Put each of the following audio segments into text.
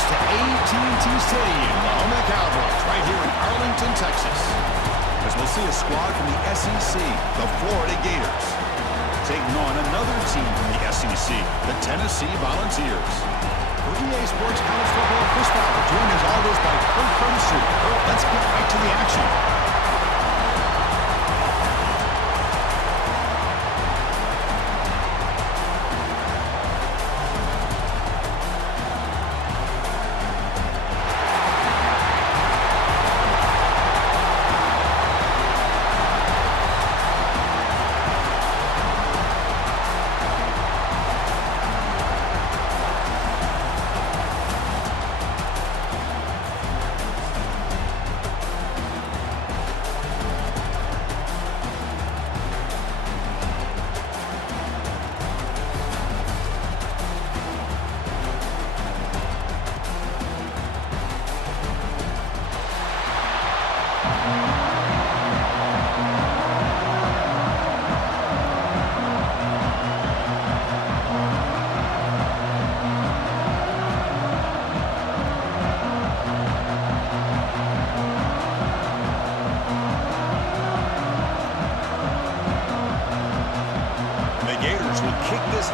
march to AT&T Stadium, the home of the Cowboys, right here in Arlington, Texas. As we'll see a squad from the SEC, the Florida Gators, taking on another team from the SEC, the Tennessee Volunteers. For EA Sports College Football, Chris Fowler, joined as always by Kirk Herbstreit. Kirk, let's get right to the action.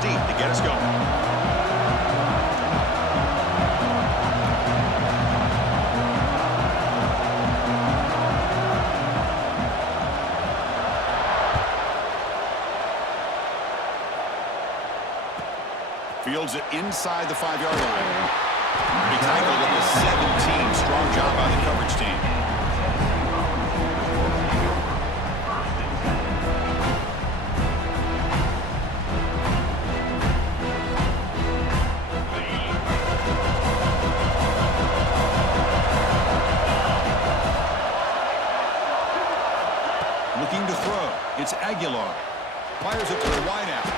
Deep to get us going. Fields it inside the 5-yard line. He tackled at the 17. Strong job by the coverage team. Looking to throw. It's Aguilar. Fires it to the wideout.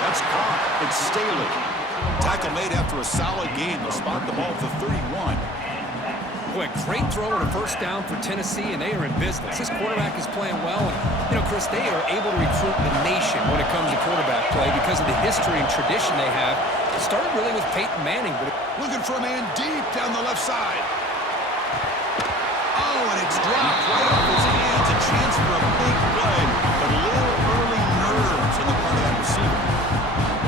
That's caught. It's Staley. Tackle made after a solid gain. They'll spot the ball at the 31. Boy, great throw and a first down for Tennessee, and they are in business. This quarterback is playing well, and, Chris, they are able to recruit the nation when it comes to quarterback play because of the history and tradition they have. It started really with Peyton Manning. But looking for a man deep down the left side. Oh, and it's dropped right off his hands. A chance for a big play, but a little early nerves on the part of that receiver.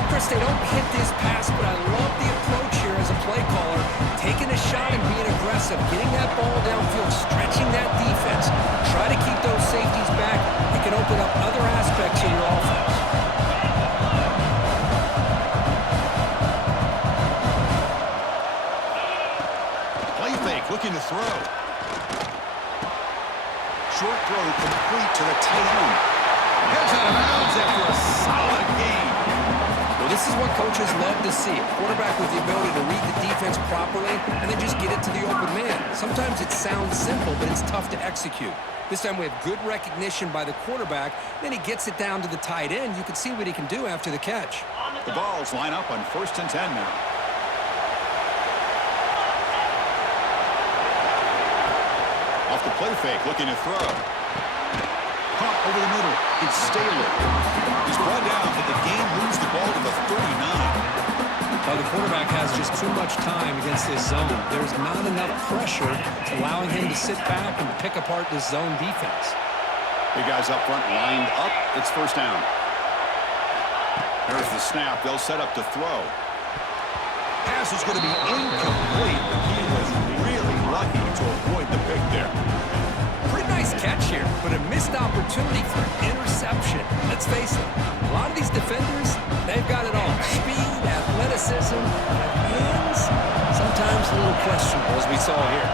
Chris, they don't hit this pass, but I love the approach here as a play caller. Taking a shot and being aggressive, getting that ball downfield, stretching that defense. Try to keep those safeties back. It can open up other aspects of your offense. Play fake, looking to throw. Short throw complete to the tight end. Heads out of bounds after a solid game. Well, this is what coaches love to see. A quarterback with the ability to read the defense properly and then just get it to the open man. Sometimes it sounds simple, but it's tough to execute. This time we have good recognition by the quarterback. Then he gets it down to the tight end. You can see what he can do after the catch. The Vols line up on 1st and 10 now. Off the play fake, looking to throw. Caught over the middle. It's Staley. He's brought down, but the game moves the ball to the 39. The quarterback has just too much time against this zone. There's not enough pressure allowing him to sit back and pick apart this zone defense. Big guys up front lined up. It's first down. There's the snap. They'll set up to throw. Pass is going to be incomplete. He was really lucky to avoid the pick there. Pretty nice catch here, but a missed opportunity for interception. Let's face it, a lot of these defenders, they've got it all. Speed, athleticism, hands, sometimes a little questionable, as we saw here.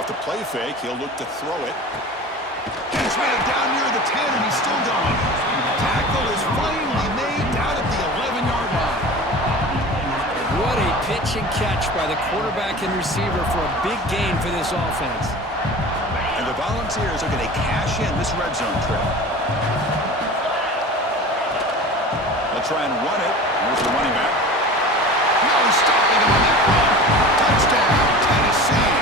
Off the play fake, he'll look to throw it. He's right down near the 10, and he's still going. Tackle is finally made down at the 11-yard line. What a pitch and catch by the quarterback and receiver for a big gain for this offense. And the Volunteers are going to cash in this red zone trip. They'll try and run it. Here's the running back. No stopping him on that run. Touchdown, Tennessee.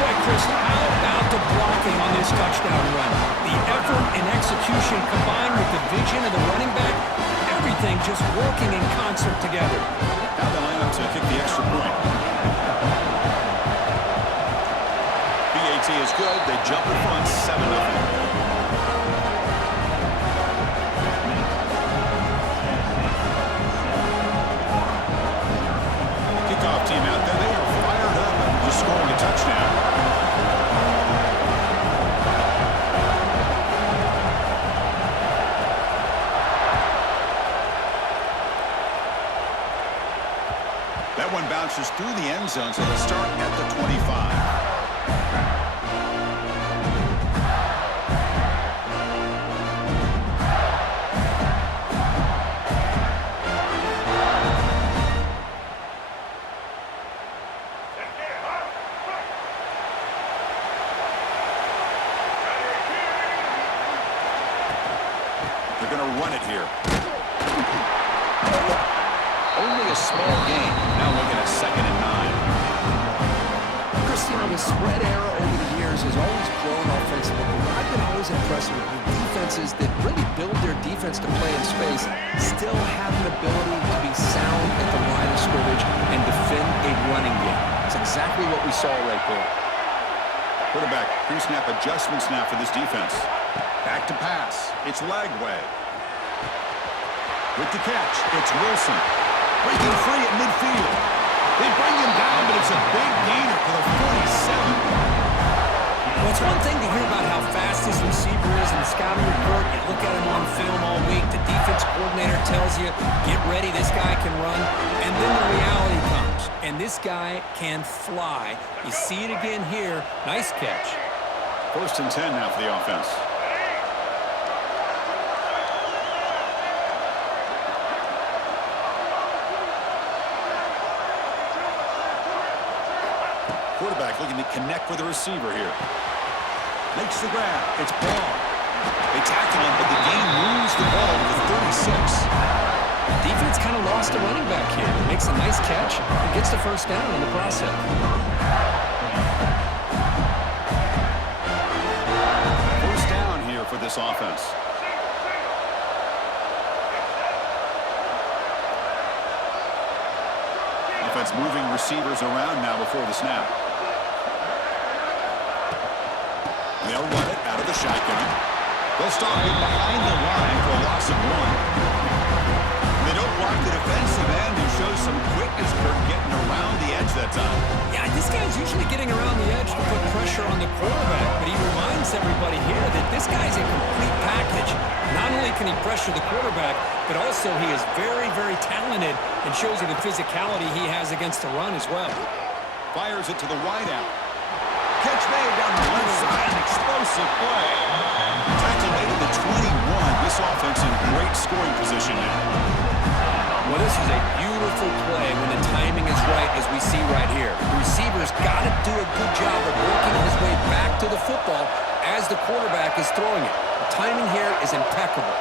Boy, Chris, how about the blocking on this touchdown run? The effort and execution combined with the vision of the running back, everything just working in concert together. Now they line up to kick the good. They jump in front 7-0. Kickoff team out there. They are fired up and just scoring a touchdown. That one bounces through the end zone, so they'll start at the 25. They're going to run it here. Only a small gain. Now looking at 2nd and 9. Cristiano, the spread era over the years has always grown offensively. But I've been always impressed with defenses that really build their defense to play in space, still have an ability to be sound at the line of scrimmage and defend a running game. It's exactly what we saw right there. Quarterback, pre-snap adjustments now for this defense. Back to pass. It's Lagway. With the catch, it's Wilson. Breaking free at midfield. They bring him down, but it's a big gainer for the 47. Well, it's one thing to hear about how fast this receiver is in the scouting report. You look at him on film all week. The defense coordinator tells you, get ready, this guy can run. And then the reality comes, and this guy can fly. You see it again here. Nice catch. 1st and 10 now for the offense. Quarterback looking to connect with the receiver here. Makes the grab. It's Ball. They tackle him, but the game moves the ball to the 36. Defense kind of lost a running back here. Makes a nice catch and gets the 1st down in the process. 1st down here for this offense. Offense moving receivers around now before the snap. They'll run it out of the shotgun. They'll start it behind the line for a loss of 1. They don't block the defensive end who shows some quickness, Kirk, getting around the edge that time. Yeah, this guy's usually getting around the edge to put pressure on the quarterback, but he reminds everybody here that this guy's a complete package. Not only can he pressure the quarterback, but also he is very, very talented and shows you the physicality he has against the run as well. Fires it to the wideout. Catch made down the left side, an explosive play. Tackle made at the 21. This offense in great scoring position now. Well, this is a beautiful play when the timing is right, as we see right here. The receiver's got to do a good job of working his way back to the football as the quarterback is throwing it. The timing here is impeccable.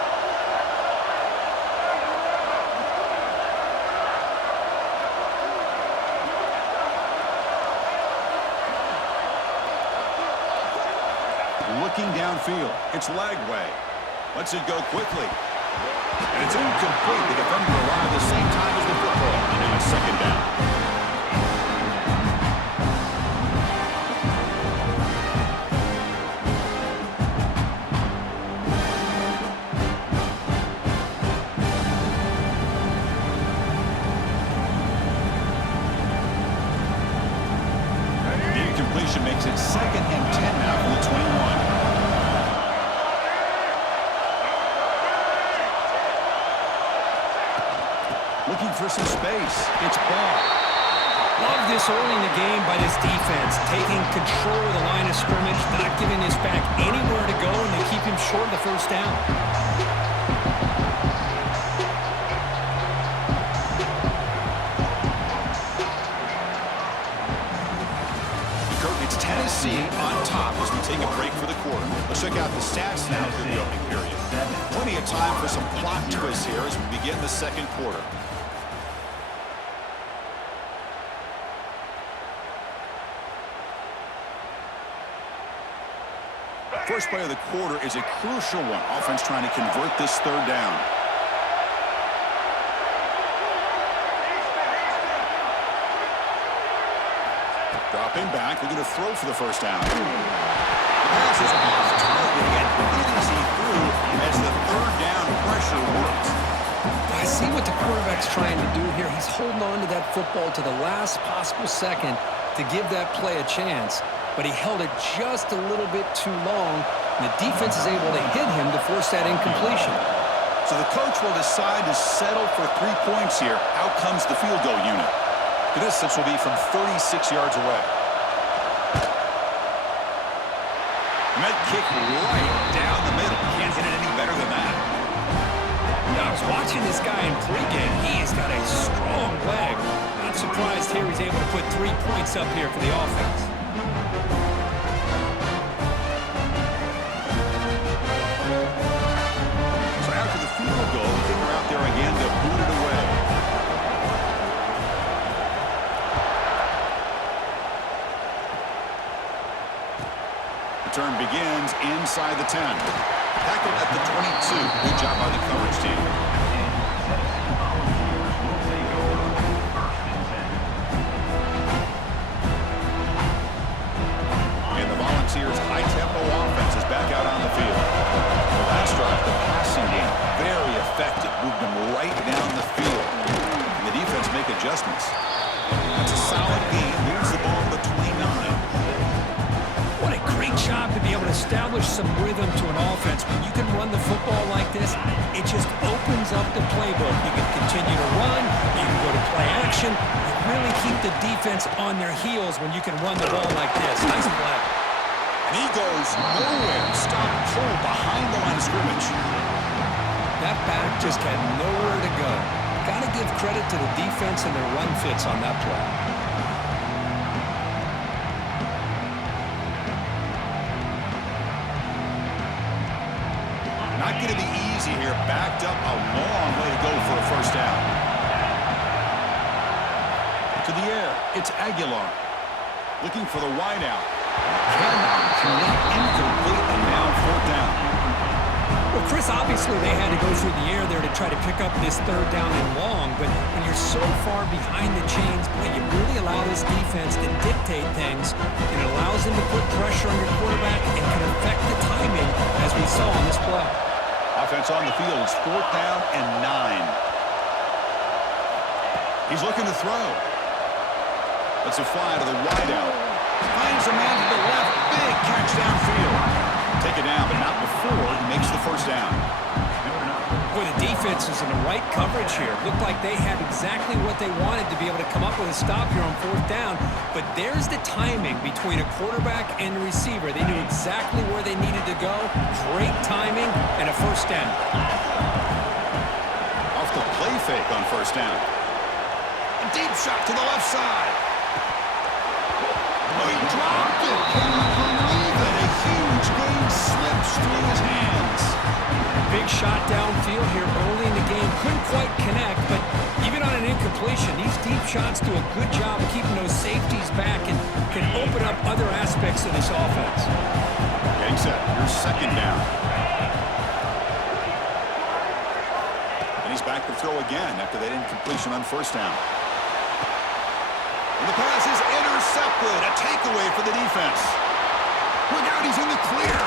Looking downfield, it's Lagway. Lets it go quickly. And it's incomplete. The defender arrived at the same time as the football. And now it's 2nd down. The incompletion makes it 2nd and 10 now for the 21. Looking for some space. It's Ball. Love this early in the game by this defense, taking control of the line of scrimmage, not giving his back anywhere to go, and they keep him short of the 1st down. It's Tennessee on top as we take a break for the quarter. Let's check out the stats now through the opening period. Plenty of time for some plot twists here as we begin the 2nd quarter. First play of the quarter is a crucial one. Offense trying to convert this 3rd down. Dropping back, looking to throw for the 1st down. pass is off target. He got hit as he threw as the third down pressure worked. I see what the quarterback's trying to do here. He's holding on to that football to the last possible second to give that play a chance, but he held it just a little bit too long, and the defense is able to hit him to force that incompletion. So the coach will decide to settle for 3 points here. Out comes the field goal unit. The distance will be from 36 yards away. And that kick right down the middle. Can't hit it any better than that. Now, I was watching this guy in pregame. He has got a strong leg. Not surprised here he's able to put 3 points up here for the offense. So after the field goal, the kicker out there again to boot it away. Return begins inside the 10. Tackled at the 22. Good job by the coverage team. And the Volunteers' high-tempo offense is back out on the field. The last drive, the passing game, very effective. Moved them right down the field. And the defense make adjustments. That's a solid game. Moves the ball to the 29. What a great job to be able to establish some rhythm to an offense. When you can run the football like this, it just opens up the playbook. You can continue to run, you can go to play action, you really keep the defense on their heels when you can run the ball like this. Nice play. And he goes nowhere. Stop cold behind the line of scrimmage. That back just had nowhere to go. Got to give credit to the defense and their run fits on that play. Not going to be easy here. Backed up a long way to go for a first down. To the air, it's Aguilar. Looking for the wideout. Cannot connect, incomplete, and now fourth down. Well, Chris, obviously they had to go through the air there to try to pick up this third down and long, but when you're so far behind the chains, boy, you really allow this defense to dictate things, and it allows them to put pressure on your quarterback and can affect the timing, as we saw on this play. Offense on the field is fourth down and 9. He's looking to throw. It's a fly to the wideout. Finds a man to the left. Big catch downfield. Take it down, but not before he makes the first down. Boy, the defense is in the right coverage here. Looked like they had exactly what they wanted to be able to come up with a stop here on fourth down. But there's the timing between a quarterback and a receiver. They knew exactly where they needed to go. Great timing and a first down. Off the play fake on first down. A deep shot to the left side. Oh, he dropped it. Can you believe it? A huge game slips through his hands. Big shot downfield here early in the game. Couldn't quite connect, but even on an incompletion, these deep shots do a good job of keeping those safeties back and can open up other aspects of this offense. Getting set. Here's second down. And he's back to throw again after that incompletion on first down. And the pass is intercepted. A takeaway for the defense. Look out, he's in the clear.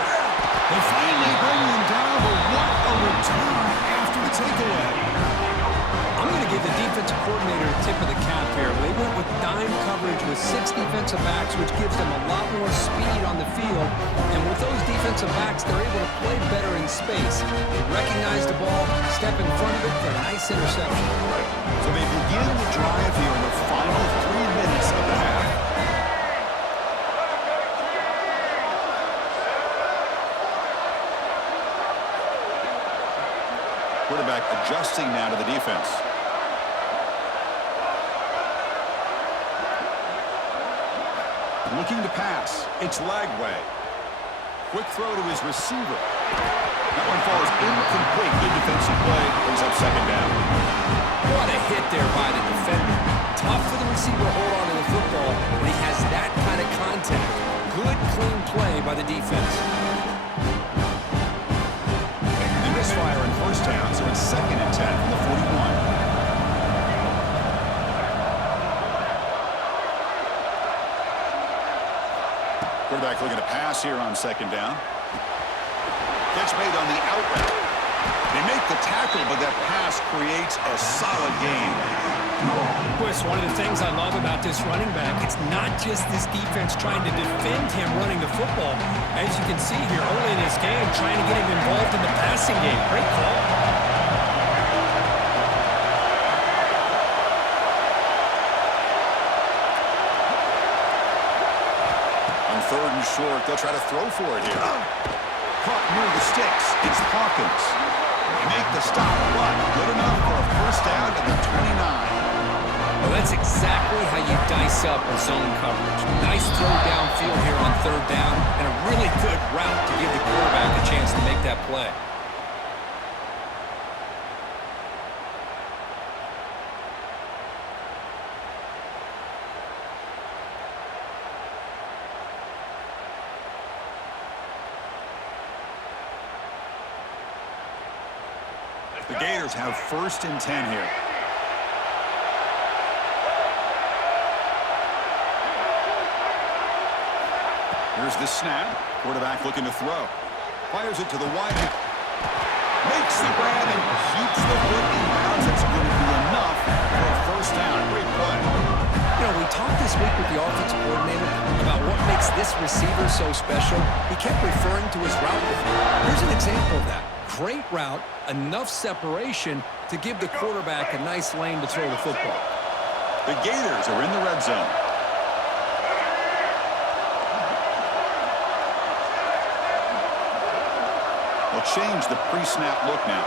They finally bring him down, but what a return after the takeaway. I'm going to give the defensive coordinator a tip of the cap here. They went with dime coverage with 6 defensive backs, which gives them a lot more speed on the field. And with those defensive backs, they're able to play better in space. They recognize the ball, step in front of it for a nice interception. So they begin the drive here in the final 3 minutes of the half. Quarterback adjusting now to the defense. Looking to pass. It's Lagway. Quick throw to his receiver. That one falls incomplete. Good defensive play. Brings up second down. What a hit there by the defender. Tough for the receiver to hold on to the football when he has that kind of contact. Good, clean play by the defense. Misfire in first down, so it's second and 10 from the 41. Quarterback looking to pass here on second down. Catch made on the out route. They make the tackle, but that pass creates a solid gain. Chris, one of the things I love about this running back, it's not just this defense trying to defend him running the football. As you can see here early in this game, trying to get him involved in the passing game. Great call. On third and short, they'll try to throw for it here. Caught near the sticks. It's Hawkins. They make the stop, but good enough for a first down at the 29. Well, that's exactly how you dice up a zone coverage. Nice throw downfield here on third down, and a really good route to give the quarterback a chance to make that play. The Gators have first and 10 here. Here's the snap. Quarterback looking to throw. Fires it to the wide. Makes the grab and keeps the foot in bounds. It's going to be enough for a first down. Great play. You know, we talked this week with the offensive coordinator about what makes this receiver so special. He kept referring to his route running. Here's an example of that. Great route, enough separation to give the quarterback a nice lane to throw the football. The Gators are in the red zone. They'll change the pre-snap look now.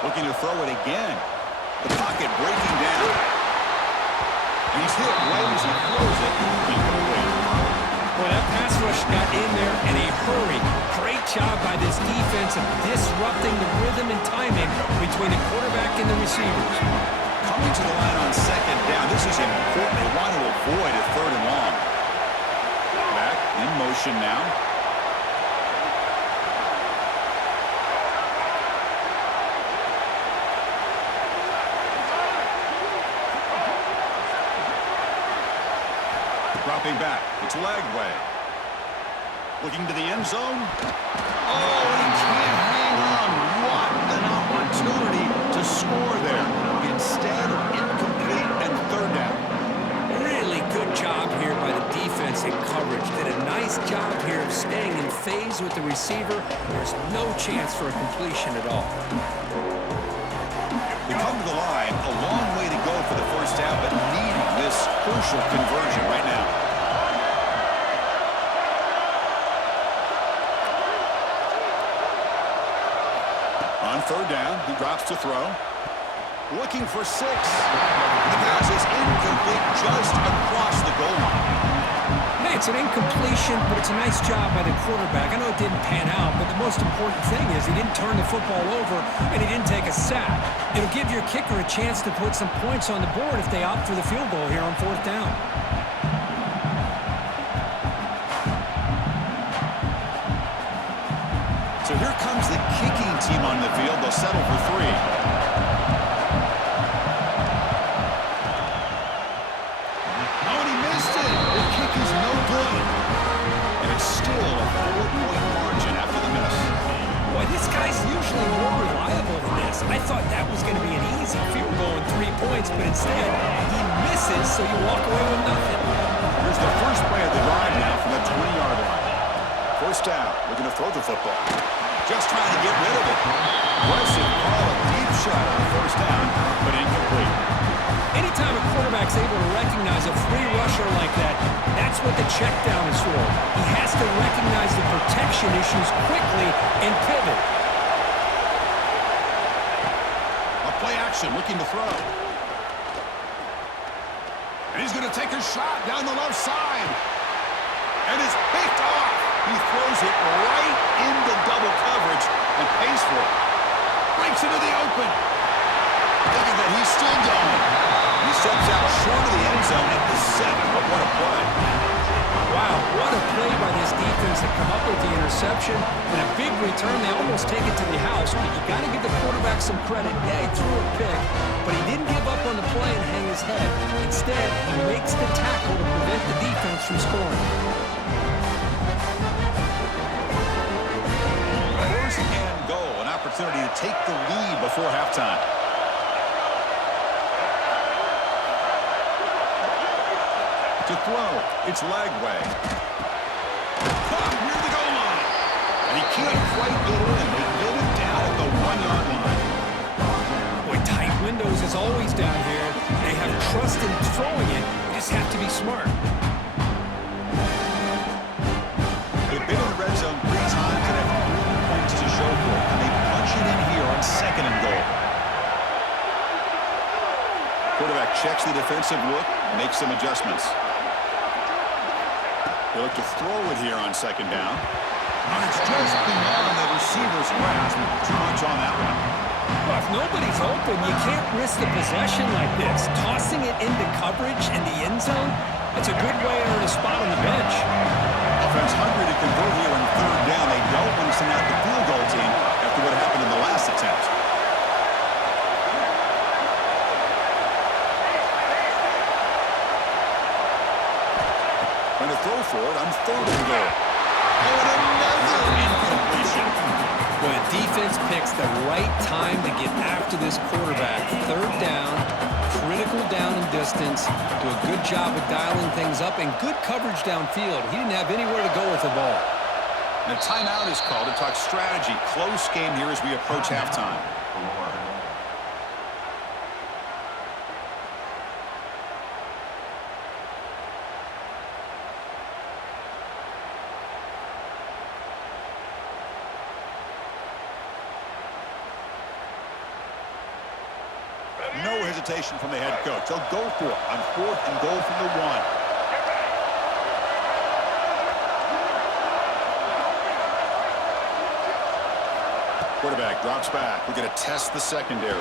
Looking to throw it again. The pocket breaking down. And he's hit right as he throws it. Incomplete. Boy, that pass rush got in there in a hurry. Great job by this defense of disrupting the rhythm and timing between the quarterback and the receivers. Coming to the line on second down. This is important. They want to avoid a third and long. Back in motion now. Dropping back. It's Lagway. Looking to the end zone. Oh, he can't hang on. What an opportunity to score there. Instead, incomplete and third down. Really good job here by the defense in coverage. Did a nice job here of staying in phase with the receiver. There's no chance for a completion at all. We come to the line, a long way to go for the first down, but needing this crucial conversion right now. On third down, he drops to throw. Looking for 6. The pass is incomplete just across the goal line. Hey, it's an incompletion, but it's a nice job by the quarterback. I know it didn't pan out, but the most important thing is he didn't turn the football over and he didn't take a sack. It'll give your kicker a chance to put some points on the board if they opt for the field goal here on fourth down. So here comes the kicking team on the field. They'll settle for 3. Usually more reliable than this. I thought that was going to be an easy field goal and 3 points, but instead he misses, so you walk away with nothing. Here's the first play of the drive now from the 20-yard line. First down, looking to throw the football. Just trying to get rid of it. Aggressive call, a deep shot on first down, but incomplete. Anytime a quarterback's able to recognize a free rusher like that, that's what the check down is for. He has to recognize the protection issues quickly and pivot. Looking to throw. And he's going to take a shot down the left side. And it's picked off. He throws it right into double coverage and pays for it. Breaks into the open. Look at that. He's still going. He steps out short of the end zone at the 7. But what a play. Wow, what a play by this defense to come up with the interception. And a big return, they almost take it to the house. But you got to give the quarterback some credit. Yeah, he threw a pick, but he didn't give up on the play and hang his head. Instead, he makes the tackle to prevent the defense from scoring. First and goal, an opportunity to take the lead before halftime. To throw, it's Lagway. Caught near the goal line. And he can't quite get in. They get it down at the 1-yard line. Boy, tight windows is always down here. They have trust in throwing it. You just have to be smart. They've been in the red zone 3 times and have 3 points to show for it. And they punch it in here on 2nd and goal. Quarterback checks the defensive look, makes some adjustments. They look to throw it here on 2nd down. And it's just beyond the receiver's grasp. Too much on that one. Well, if nobody's open, you can't risk a possession like this. Tossing it into coverage in the end zone, that's a good way to earn a spot on the bench. Offense hungry to convert here on 3rd down. They don't want to send out the field goal team after what happened in the last attempt. Going to throw for it on 3rd and goal. Oh, and another incompletion. Well, the defense picks the right time to get after this quarterback. 3rd down, critical down and distance. Do a good job of dialing things up and good coverage downfield. He didn't have anywhere to go with the ball. And a timeout is called to talk strategy. Close game here as we approach halftime. No hesitation from the head coach. They'll go for it on 4th and goal from the 1. Quarterback drops back. We're going to test the secondary.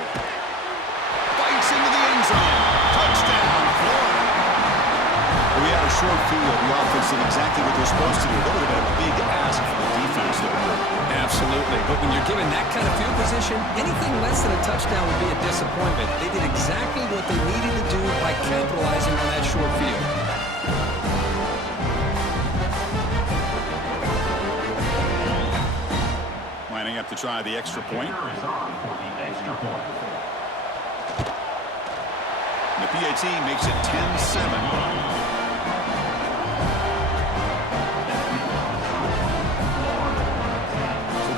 Bites into the end zone. Touchdown, Florida. We had a short field. The offense did exactly what they're supposed to do. That would have been a big ask for the defense, though. Absolutely. But when you're given that kind of field position, anything less than a touchdown would be a disappointment. They did exactly what they needed to do by capitalizing on that short field. Lining up to try the extra point. And the PAT makes it 10-7.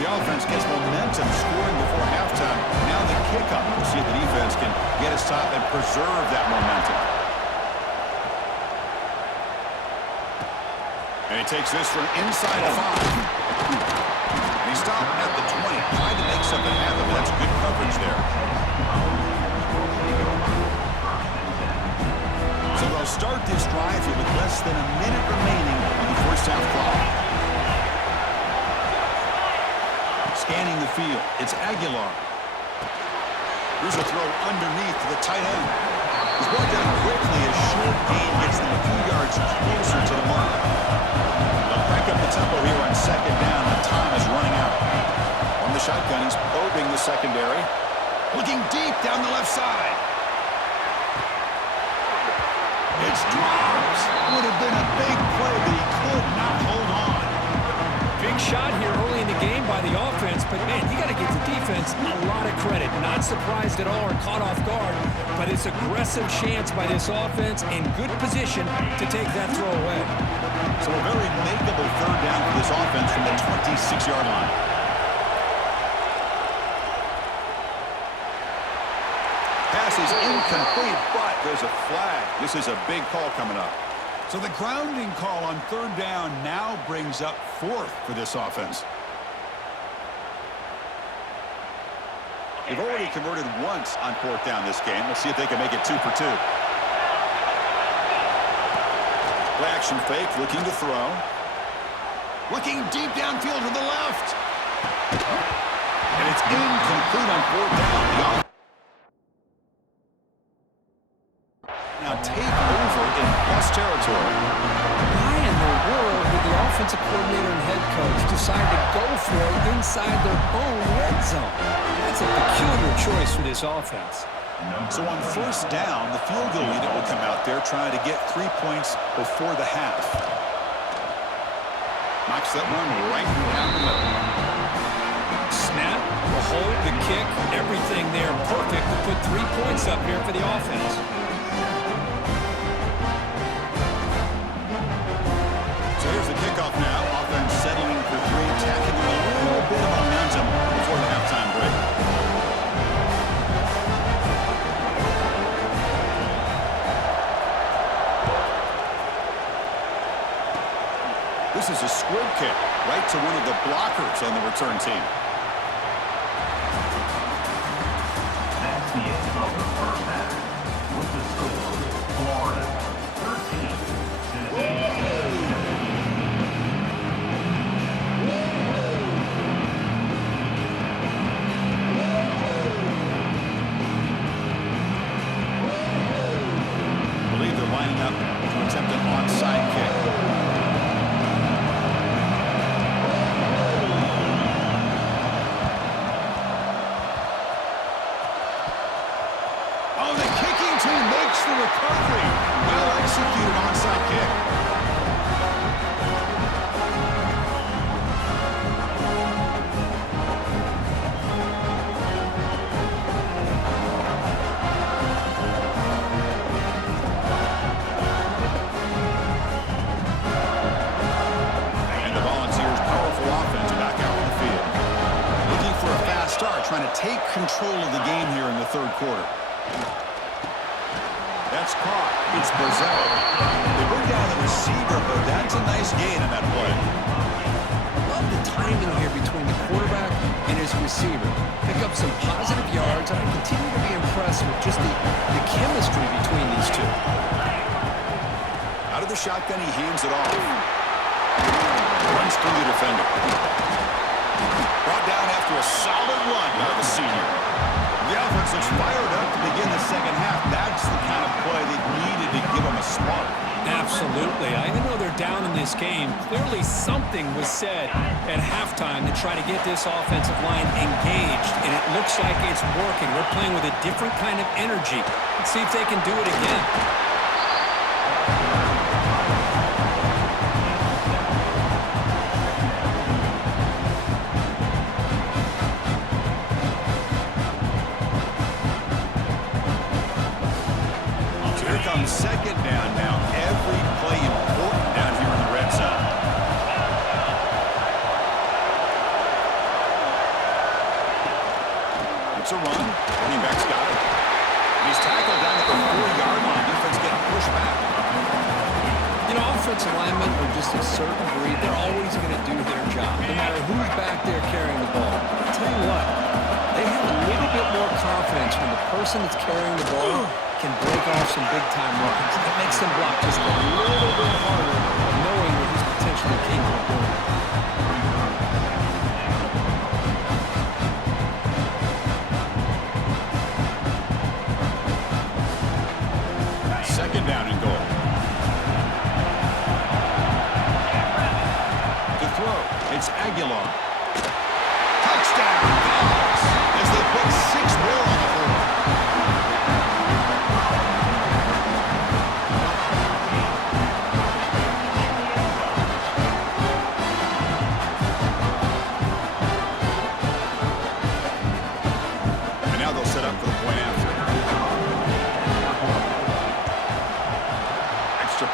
Offense gets momentum scoring before halftime. Now the kickoff. We'll see if the defense can get a stop and preserve that momentum. And he takes this from inside 5. And he stopped at the 20. Tried to make something happen, but that's good coverage there. So they'll start this drive here with less than a minute remaining on the first half clock. Scanning the field, it's Aguilar. Here's a throw underneath to the tight end. He's brought down quickly as short gain gets them a few yards closer to the mark. They'll crank up the tempo here on 2nd down. The time is running out. On the shotgun, he's probing the secondary. Looking deep down the left side. It's dropped. Would have been a big play, but he could not hold on. Big shot here early in the game by the offense, but man, you got to give the defense a lot of credit. Not surprised at all or caught off guard, but it's aggressive chance by this offense in good position to take that throw away. So a very makeable 3rd down for this offense from the 26-yard line. Pass is incomplete, but there's a flag. This is a big call coming up. So the grounding call on 3rd down now brings up 4th for this offense. They've already converted once on 4th down this game. Let's see if they can make it 2 for 2. Play action fake, looking to throw. Looking deep downfield to the left. And it's incomplete on 4th down. Now take over in plus territory. Why in the world would the offensive coordinator and head coach decide to go for it inside their own red zone? That's a peculiar choice for this offense. So on first down, the field goal unit will come out there trying to get 3 points before the half. Knocks that one right down the middle. Snap, the hold, the kick, everything there perfect to put 3 points up here for the offense. So here's the kickoff now. Offense settling for three, tacking a little bit of momentum before the halftime break. This is a squib kick right to one of the blockers on the return team. That's the end of the first half. With the score, Florida 13, Tennessee 17. I believe they're lining up to attempt an onside kick. The recovery. Well executed onside kick. And the Volunteers' powerful offense back out on the field. Looking for a fast start, trying to take control of the game here in the third quarter. That's caught. It's Brazil. They bring down the receiver, but that's a nice gain in that play. Love the timing here between the quarterback and his receiver. Pick up some positive yards, and I continue to be impressed with just the chemistry between these two. Out of the shotgun, he hands it off. Runs through the defender. Brought down after a solid run by the senior. The offense looks fired up to begin the second half. That's the kind of play they needed to give them a spark. Absolutely. I know they're down in this game. Clearly something was said at halftime to try to get this offensive line engaged, and it looks like it's working. They're playing with a different kind of energy. Let's see if they can do it again. Second down now. Every play important down here in the red zone. It's a run. Running back's got it. He's tackled down at the 4-yard line. Defense getting pushed back. You know, offensive linemen are just a certain breed. They're always going to do their job, no matter who's back there carrying the ball. I'll tell you what, they have a little bit more confidence when the person that's carrying the ball can break off some big-time runs. That makes them block just a little bit harder, knowing what he's potentially capable of doing. Second down and goal. To throw, it's Aguilar. Touchdown, Dogs, as they put 6 more on the board.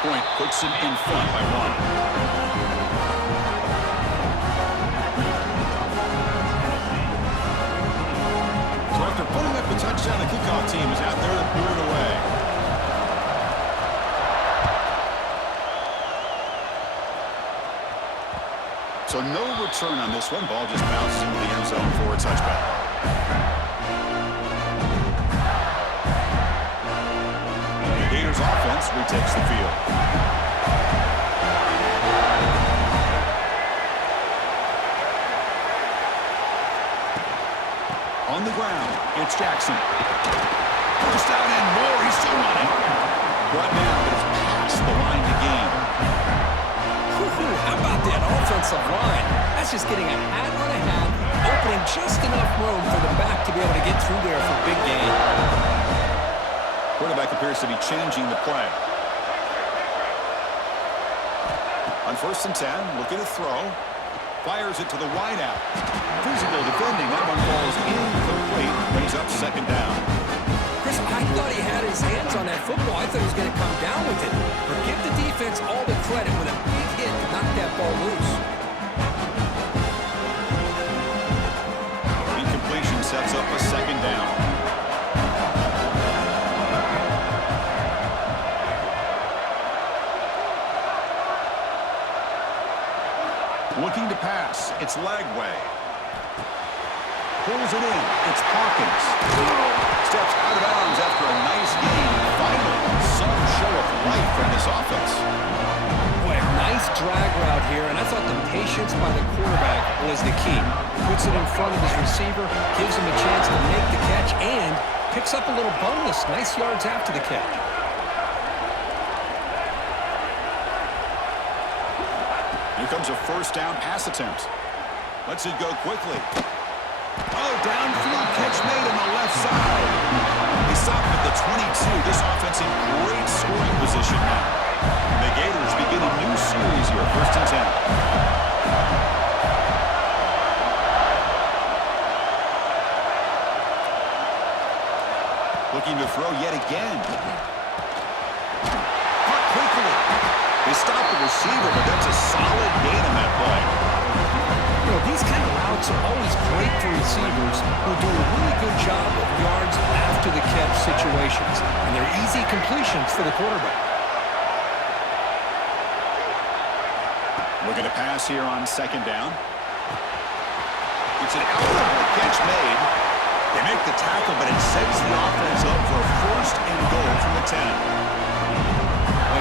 Point puts him in front by 1. So after putting up the touchdown, the kickoff team is out there to boot it away. So no return on this one. Ball just bounces into the end zone for a touchback. Gators offense retakes the field. On the ground, it's Jackson. First down and more. He's still running. Brought down, but it's past the line to gain. offensive line. That's just getting a hat on a hat, opening just enough room for the back to be able to get through there for big gain. Quarterback appears to be changing the play. On 1st and 10, looking to throw. Fires it to the wideout. Physical defending. That one falls incomplete. Brings up 2nd down. Chris, I thought he had his hands on that football. I thought he was going to come down with it. But give the defense all the credit with a big hit to knock that ball loose. Incompletion sets up a 2nd down. Looking to pass. It's Lagway. Pulls it in. It's Hawkins. Steps out of bounds after a nice gain. Finally, some show of life from this offense. Boy, a nice drag route here, and I thought the patience by the quarterback was the key. Puts it in front of his receiver, gives him a chance to make the catch, and picks up a little bonus. Nice yards after the catch. Here comes a 1st down pass attempt. Lets it go quickly. Oh, downfield catch made on the left side. He stopped at the 22. This offense in great scoring position now. The Gators begin a new series here, 1st and 10. Looking to throw yet again. Caught quickly. They stop the receiver, but that's a solid gain on that play. You know, these kind of routes are always great for receivers who do a really good job of yards after the catch situations. And they're easy completions for the quarterback. Looking to pass here on 2nd down. It's an outright catch made. They make the tackle, but it sets the offense up for a 1st and goal from the 10.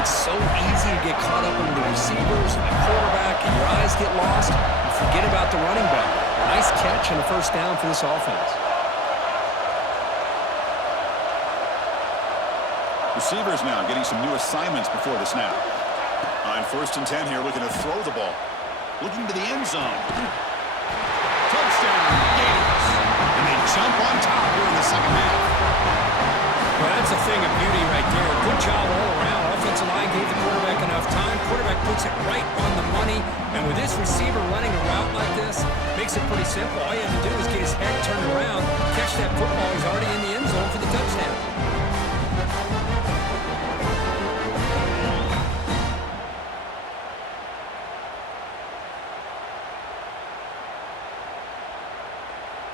It's so easy to get caught up in the receivers and the quarterback, and your eyes get lost. You forget about the running back. Nice catch and a 1st down for this offense. Receivers now getting some new assignments before the snap. On 1st and 10 here, looking to throw the ball. Looking to the end zone. Touchdown, Gators. And they jump on top here in the 2nd half. Well, that's a thing of beauty right there. Good job all around. Offensive line gave the quarterback enough time. Quarterback puts it right on the money. And with this receiver running a route like this, makes it pretty simple. All you have to do is get his head turned around, catch that football. He's already in the end zone for the touchdown.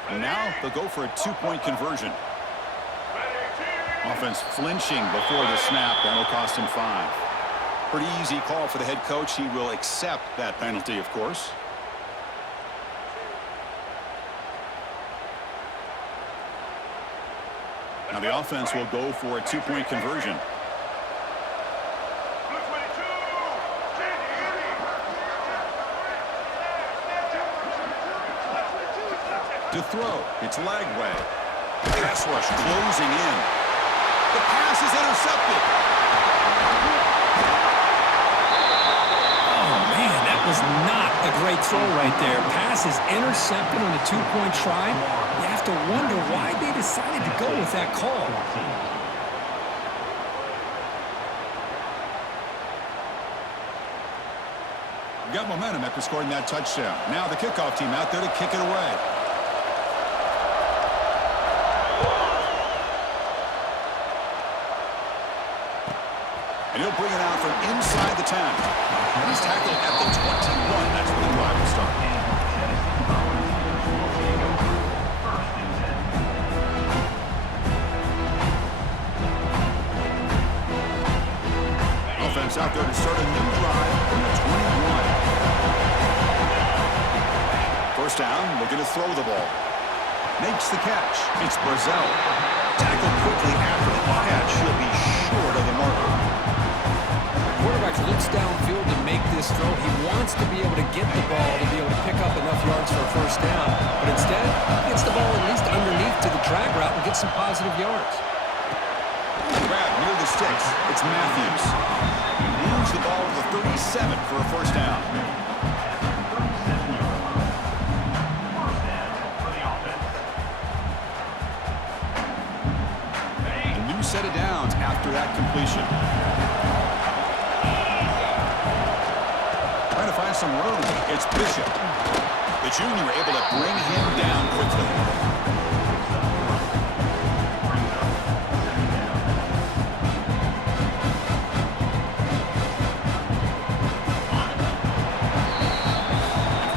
And now they'll go for a 2-point conversion. Offense flinching before the snap. That'll cost him 5. Pretty easy call for the head coach. He will accept that penalty, of course. Now the offense will go for a 2-point conversion. To throw, it's Lagway. Pass rush closing in. The pass is intercepted. Oh, man, that was not a great throw right there. Pass is intercepted on the 2-point try. You have to wonder why they decided to go with that call. Got momentum after scoring that touchdown. Now the kickoff team out there to kick it away. And he'll bring it out from inside the 10. He's tackled at the 21. That's where the drive will start. Offense out there to start a new drive from the 21. 1st down, looking to throw the ball. Makes the catch. It's Brazzell. Tackled quickly after the catch. He'll be short of the marker. Quarterback looks downfield to make this throw. He wants to be able to get the ball to be able to pick up enough yards for a 1st down. But instead, he gets the ball at least underneath to the drag route and gets some positive yards. Grab near the sticks. It's Matthews. He moves the ball to the 37 for a 1st down. set of downs after that completion. Trying to find some room. It's Bishop. The junior able to bring him down quickly.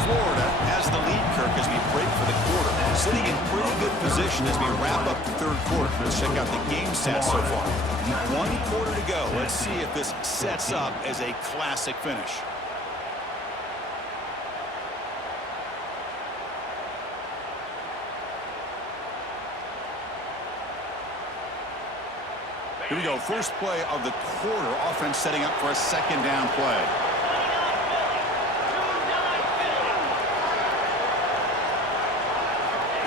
Florida has the lead, Kirk, as we break for the quarter. Sitting in pretty good position as we wrap up the third quarter. Let's check out the game stats so far. 1 quarter to go. Let's see if this sets up as a classic finish. Here we go. First play of the quarter. Offense setting up for a second down play.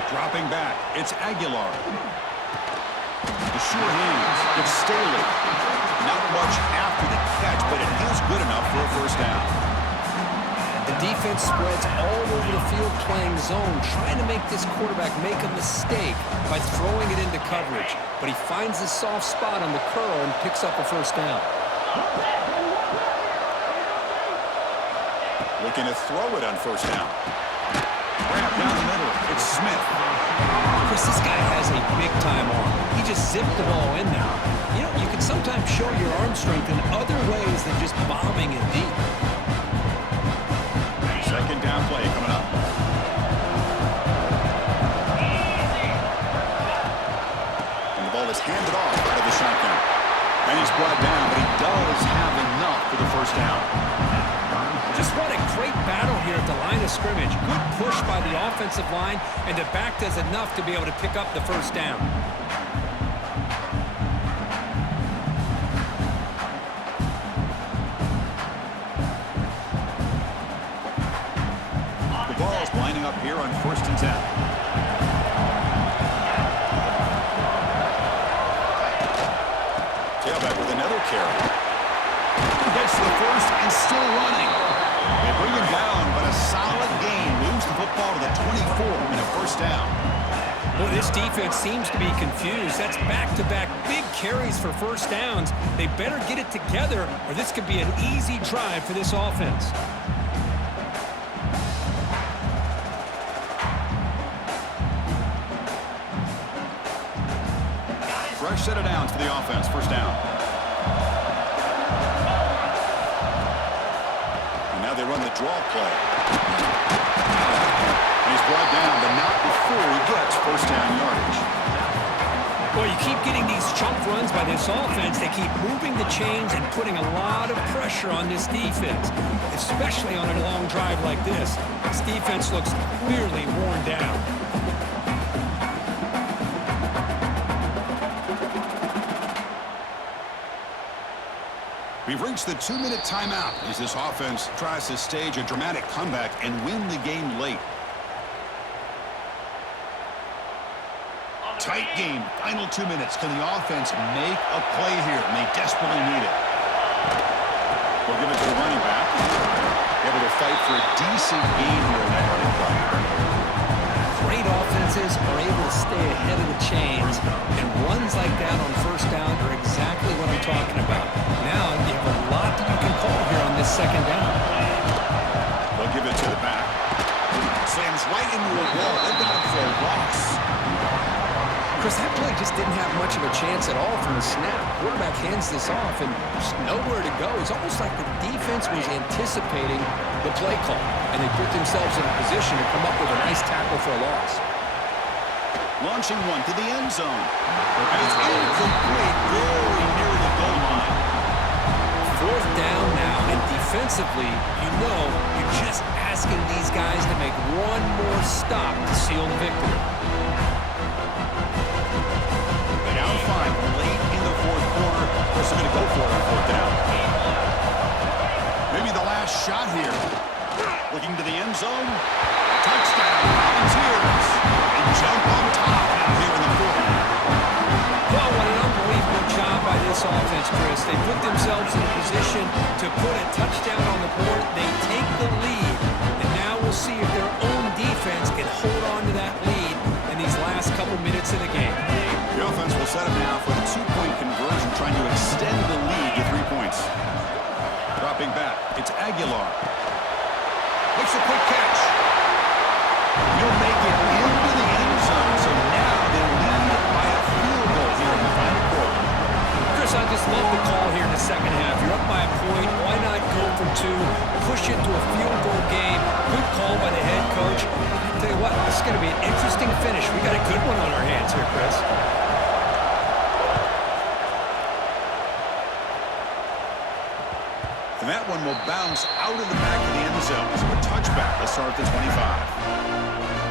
Dropping back. It's Aguilar. The sure hands. It's Staley. Not much after the catch, but it is good enough for a first down. The defense spreads all over the field playing zone, trying to make this quarterback make a mistake by throwing it into coverage. But he finds the soft spot on the curl and picks up a first down. Looking to throw it on first down. Wrap down the middle. It's Smith. Chris, this guy has a big-time arm. He just zipped the ball in there. You know, you can sometimes show your arm strength in other ways than just bombing it deep. Second down play coming up. And the ball is handed off out of the shotgun. And he's brought down, but he does have enough for the first down. Just what a great battle here at the line of scrimmage. Good push by the offensive line, and the back does enough to be able to pick up the first down. The ball's lining up here on 1st and 10. Tailback with another carry. Gets the first and still running. They bring him down, but a solid gain moves the football to the 24 and a first down. Well, this defense seems to be confused. That's back-to-back big carries for first downs. They better get it together, or this could be an easy drive for this offense. Fresh set of downs for the offense. First down. And now they run the draw play. And he's brought down, but not before he gets first down yardage. Well, you keep getting these chunk runs by this offense. They keep moving the chains and putting a lot of pressure on this defense, especially on a long drive like this. This defense looks clearly worn down. We've reached the 2-minute timeout as this offense tries to stage a dramatic comeback and win the game late. Tight game, final 2 minutes. Can the offense make a play here? And they desperately need it. We'll give it to the running back. Able to fight for a decent gain here in that running play. Great offenses are able to stay ahead of the chains, and runs like that on first down are exactly what I'm talking about. Now you have a lot that you can call here on this second down. They'll give it to the back. Slams right into a wall. They've got him for a loss. Chris, that play just didn't have much of a chance at all from the snap. Quarterback hands this off, and there's nowhere to go. It's almost like the defense was anticipating the play call, and they put themselves in a position to come up with a nice tackle for a loss. Launching one to the end zone. And it's incomplete, very near the goal line. Fourth down now, and defensively, you know you're just asking these guys to make one more stop to seal the victory. Down 5 late in the fourth quarter. They're going to go for it on fourth down. Maybe the last shot here. Looking to the end zone. Touchdown, Volunteers. They jump on top now here in the fourth. Well, what an unbelievable job by this offense, Chris. They put themselves in a position to put a touchdown on the board. They take the lead, and now we'll see if their own defense can hold on to that lead in these last couple minutes of the game. The The offense will set up now for the two-point conversion, trying to extend the lead to 3 points. Dropping back, it's Aguilar. Makes a quick catch. He'll make it into the end zone, so now they lead by a field goal here in the final quarter. Chris, I just love the call here in the second half. You're up by a point. Why not go for two? Push it to a field goal game. Good call by the head coach. I tell you what, this is going to be an interesting finish. We got a good one on our hands here, Chris. And that one will bounce out of the back of the end zone. So a touchback. Let's start at the 25.